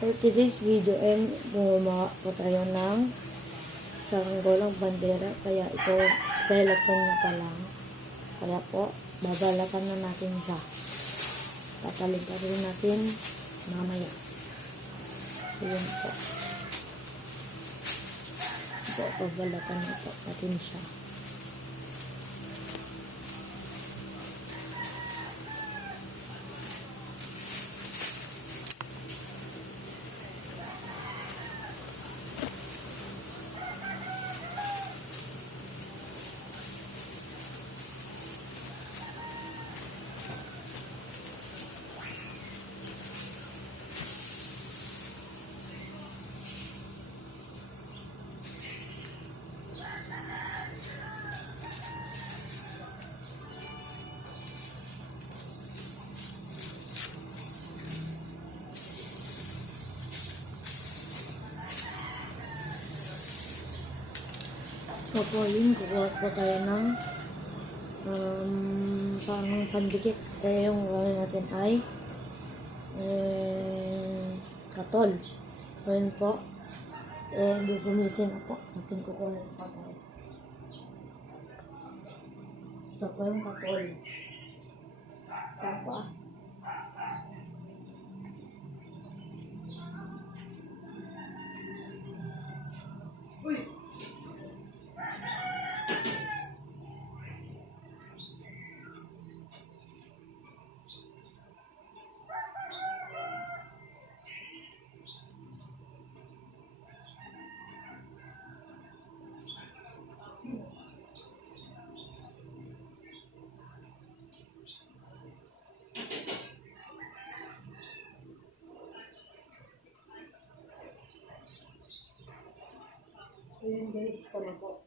For today's video, gumawa po tayo ng saranggolang bandera. Kaya ito, skeleton na pa lang. Kaya po, babalakan na natin siya. Papalitan natin mamaya. Ayan po. Ito, babalakan na po natin siya. So po yun, kukuha po tayo ng pang pandikit. Kaya yung gawin natin ay katol. So yun po, gagamitin ako. Natin kukuha ng katol. Ito po yung katol. Tapos uy! Ayan guys, ito na po.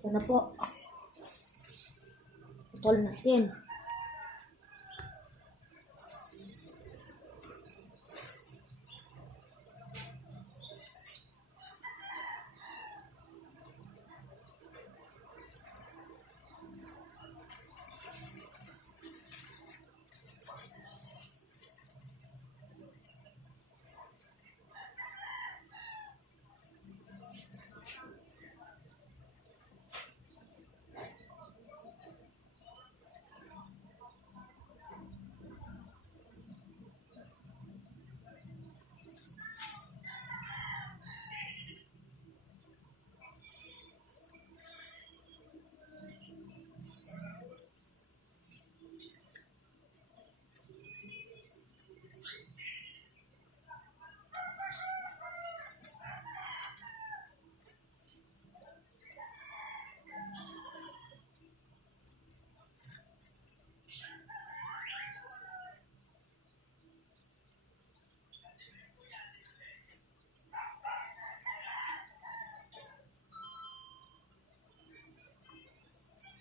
Ito na po. Katol natin.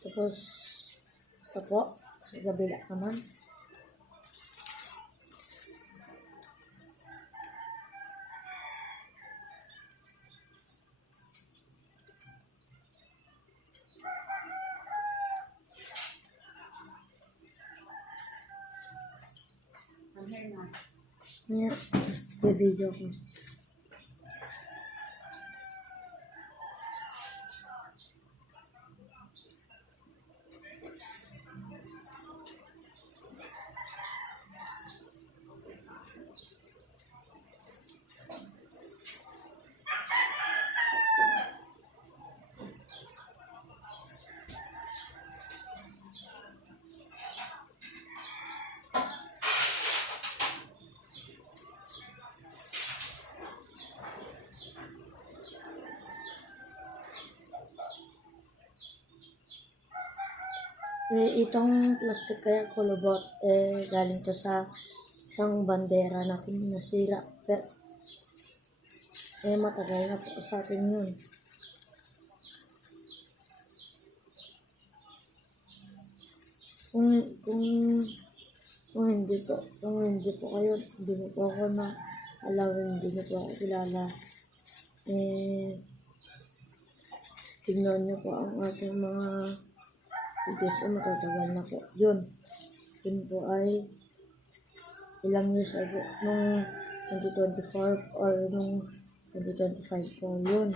Tapos, ito po, sa kabila naman. Ayan, i-video ko. Itong plastic kaya kulubot, galing to sa isang bandera natin nasira. Pero, matagal na po sa atin yun. Kung hindi po kayo, hindi mo po ako na alam, hindi mo po ako kilala, tignan nyo po ang ating mga videos, matatagal na po. Yun po ay ilang years ago, nung 2024 or nung 2025 po yun.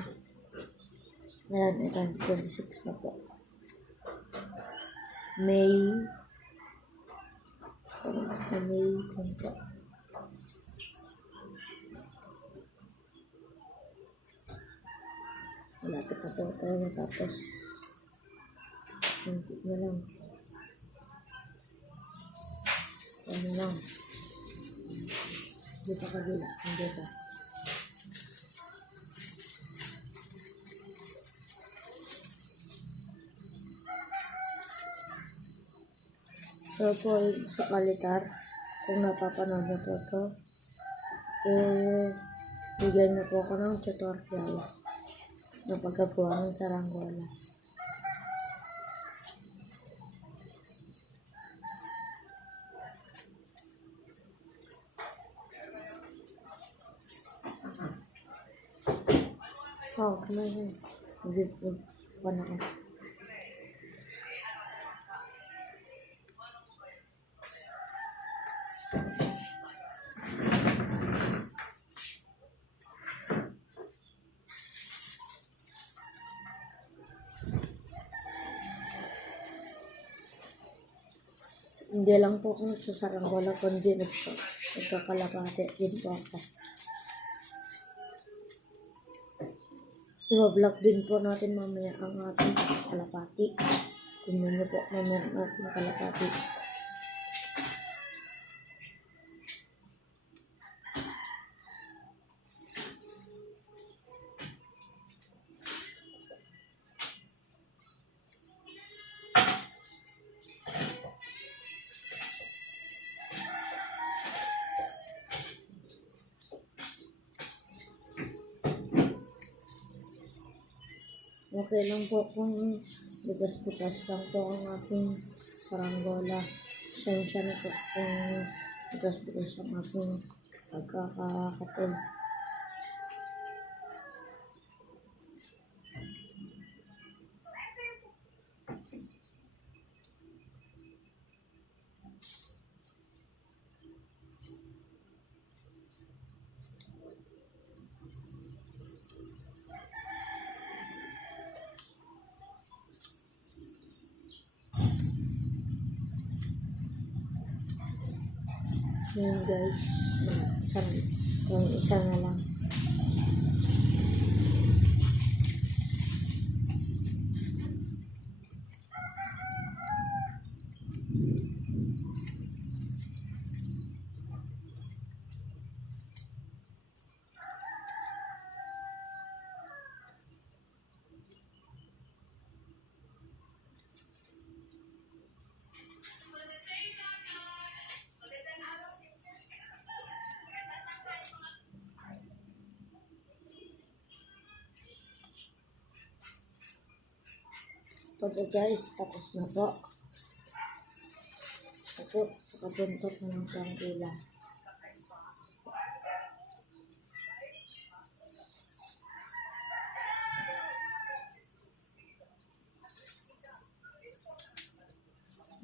Ngayon, 2026 na po. May, basta May, kung po. Malapit na po tayo matapos. Hindi na lang. Ano lang. Hindi pa kabila. Hindi pa. So po, sa Kalitar, kung napapanood na po ito, bigyan niyo po ako ng tutorial na paggawa ng saranggola. Oh, kumain. Nag-vlog pa na ako. Hindi lang po ako nagsasaranggola, kundi nagkakalapate din po ako. I-vlog din po natin mamaya ang ating kalapati. Tingnan niyo po mamaya ang ating kalapati. Okay lang po kung butas-butas lang po ang aking saranggola. Sensya na po kung butas-butas ang aking pagkakakatol. Ngayon guys, isa na lang. Ito po guys, tapos na po. Ito, sa kabuntot na ng tangkila.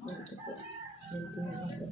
Ito po, ito na lang po.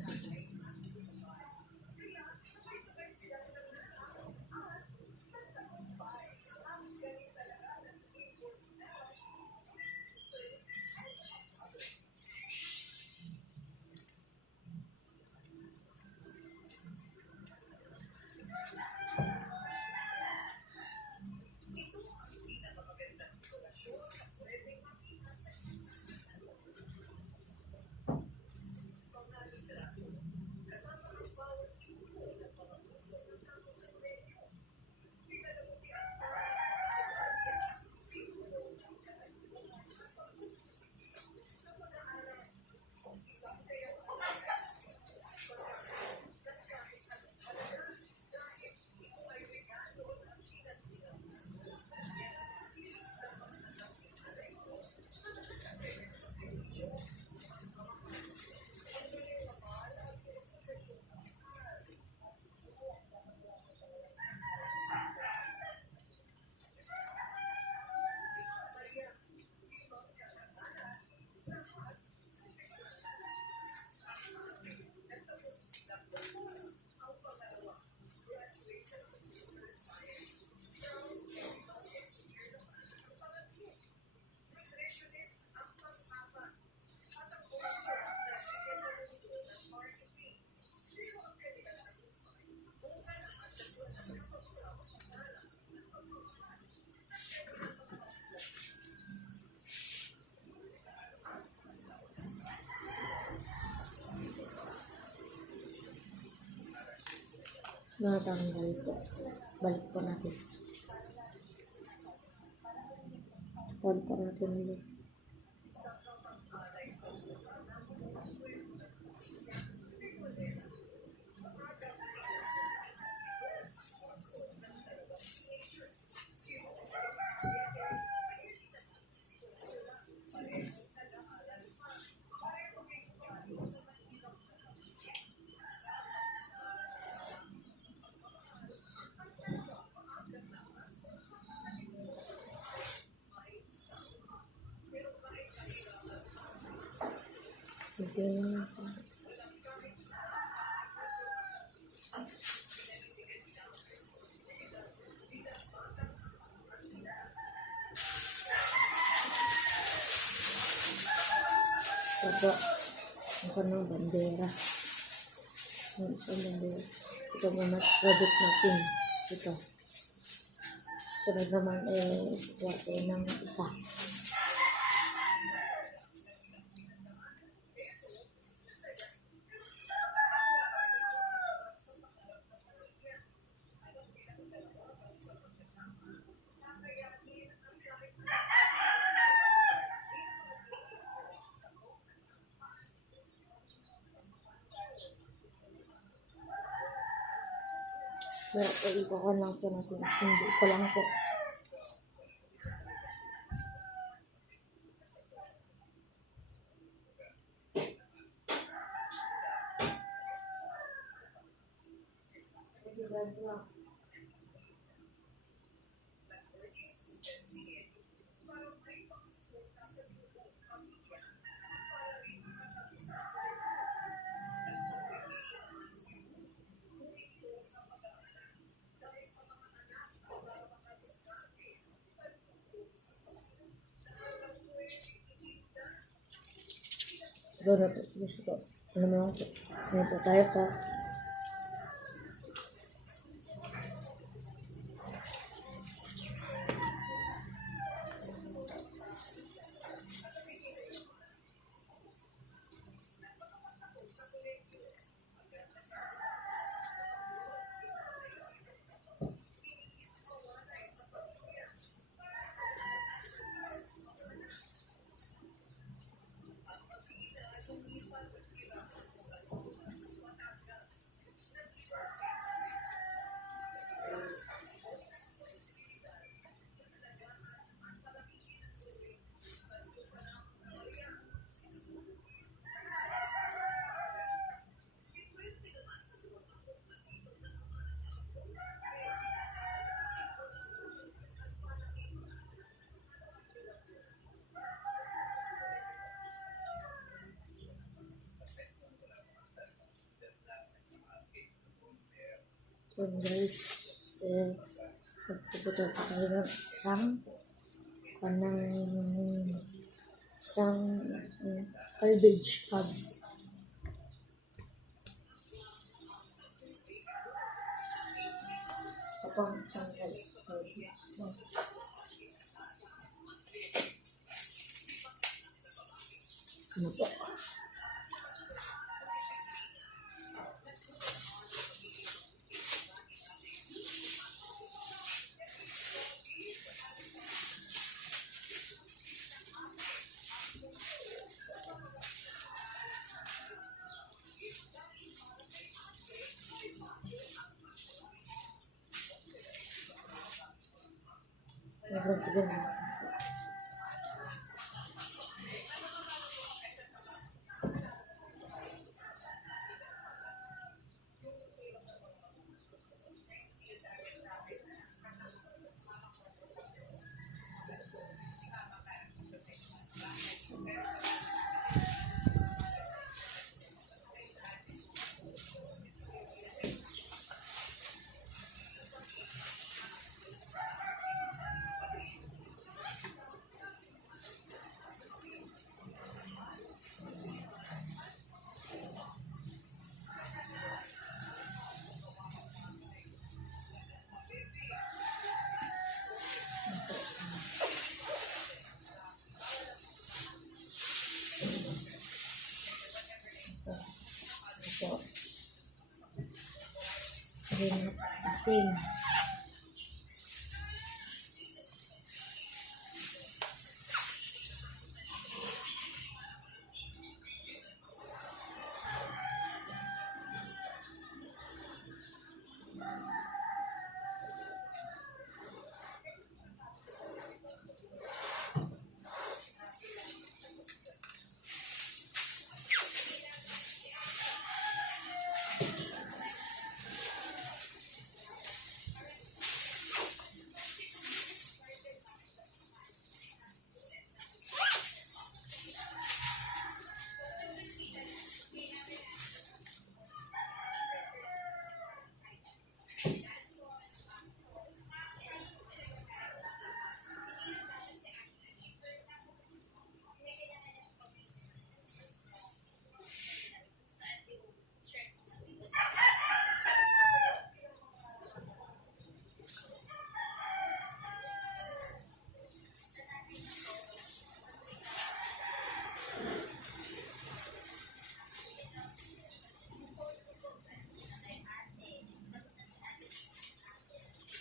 Natanggal po. Balik po natin. Hold po natin ulit. Okay. Ito, ang kanong bandera. Ang isang bandera. Ito naman, project natin. Ito. Sunod naman, wate ng isa. Pero iko ko lang po natin. Hindi ko lang po. Doon po. Gusto po. Ano mo lang po. Ano po tayo po. So guys, magpupunta pa tayo ng isang garbage pub. Kapag isang garbage pub. Ano po? Naglantigan na. rin natin.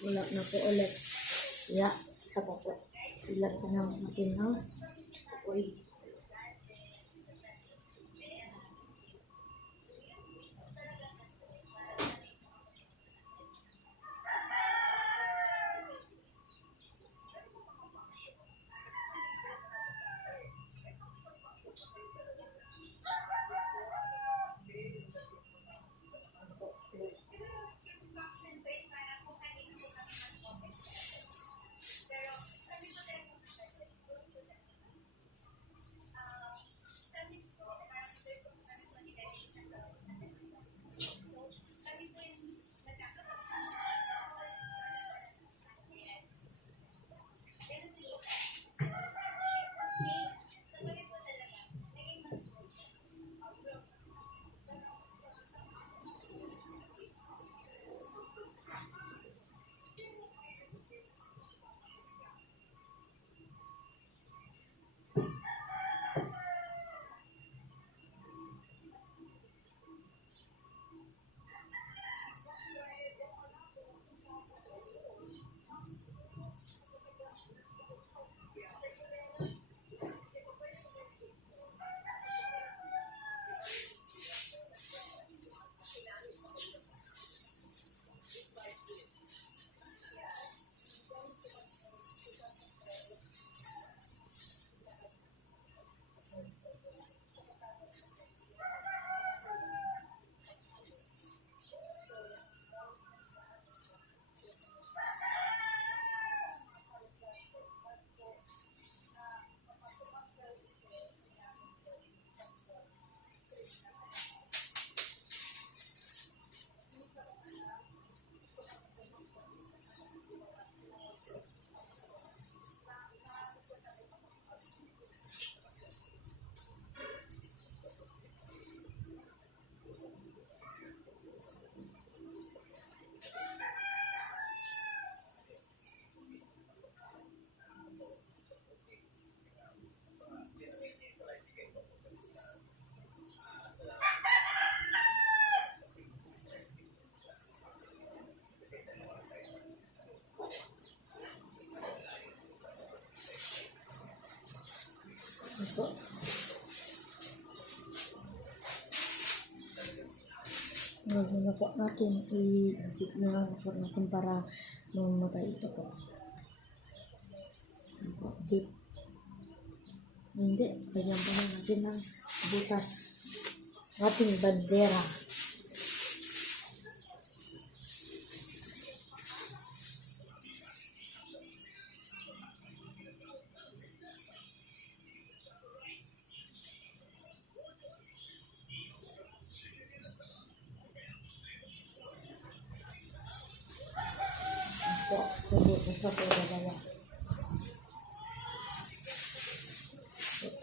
Wala na po ulit. Ya, sa po po. Ilat na natin na. Okay. Ito. Ngayon na po natin i-dip na lang po natin para mamatay ito po. Dip. Hindi. Ganyan po na natin ng butas sa ating bandera. Ito. Ito po dalawa.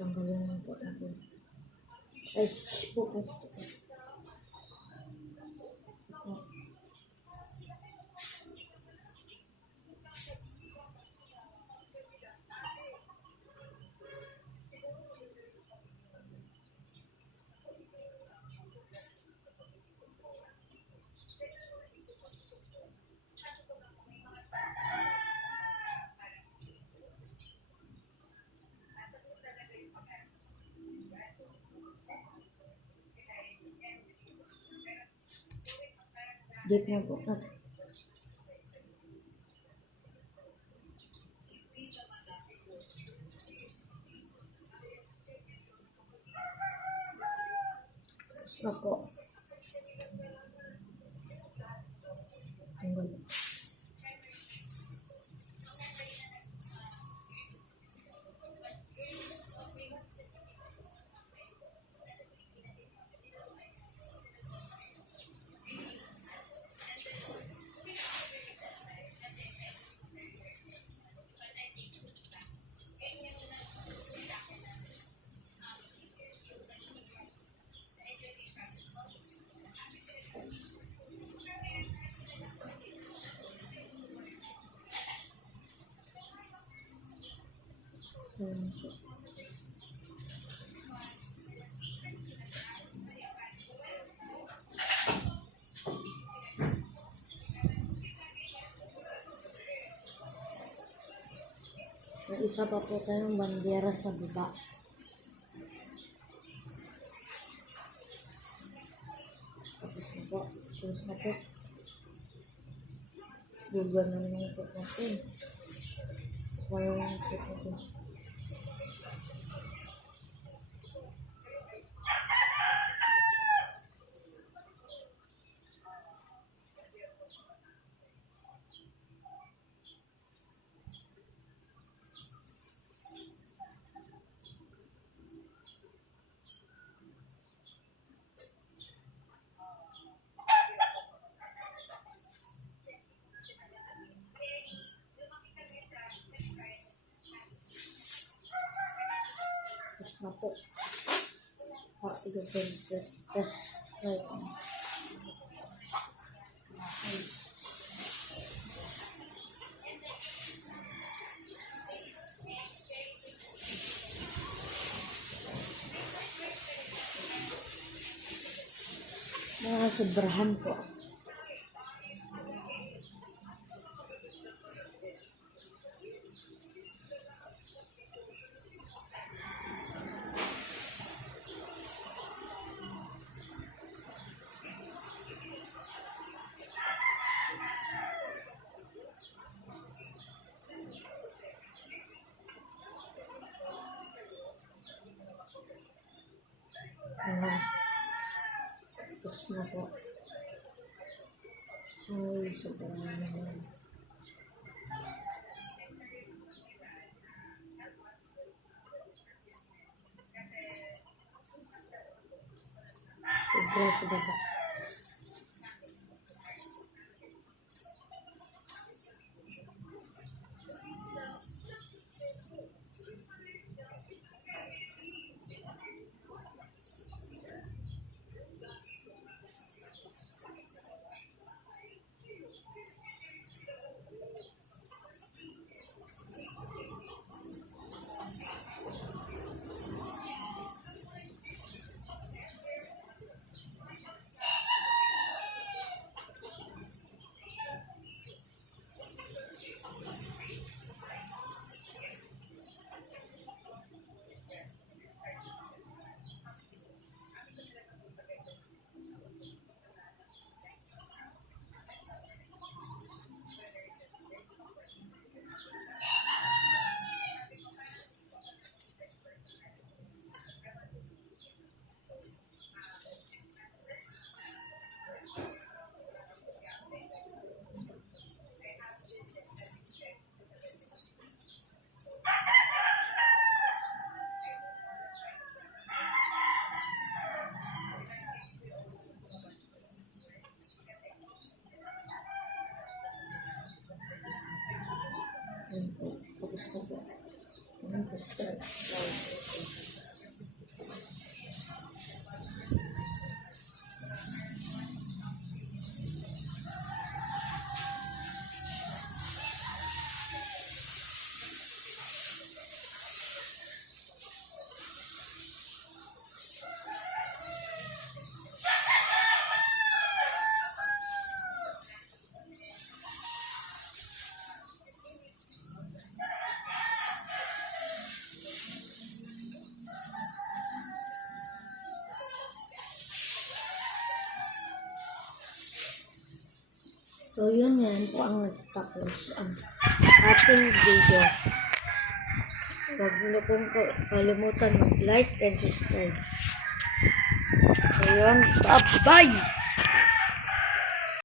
Tanggalin lang po natin. Ay, po. Deep na po. Tapos na po. Tanggal. May isa pa po tayong bandera sa baba. Tapos na po. Tapos na po. Guganan ng ito natin. Walang ito natin. Tapos na po. Tapos mga sobrahan po. Tapos na po. Ay, sobrahan naman. Sobra sa baba. Tapos na po. So, yan po ang nagtapos ang ating video. Huwag niyo pong kalimutan mag-like and subscribe. So, yun. Bye-bye!